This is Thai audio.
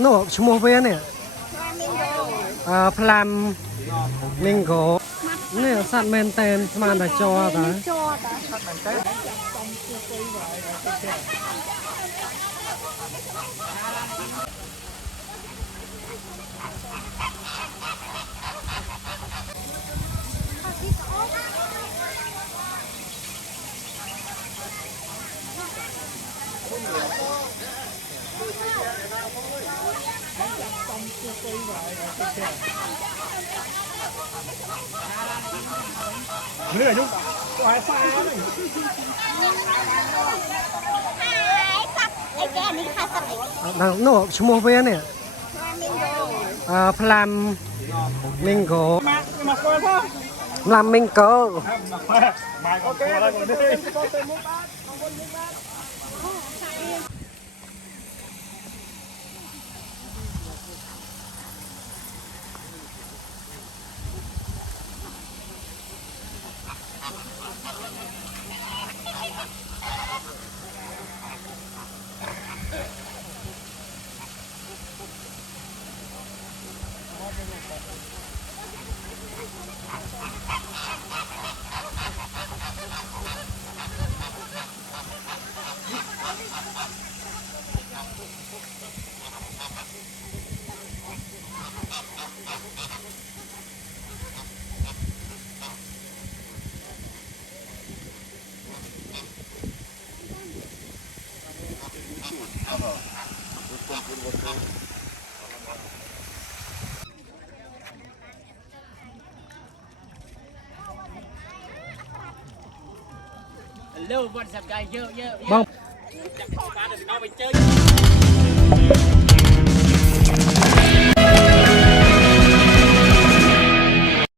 โน่ชั่วโมงเว้เนี่ยพลามมิงโกเนี่ยสัตว์แมนเตนมาแต่จอตาเหนื่อยจุ๊บหายไฟเลยไอ้แกนี่ค่ะสัก โน่ชั่วโมงเว้เนี่ยพลามมิงโกมาก่อนพ่อพลามมิงโกมาโอเคแล้วก่อนดิเร็วบอลสับไก่เยอะบ้องจากฟ้าเดี๋ยวเราไปเจอ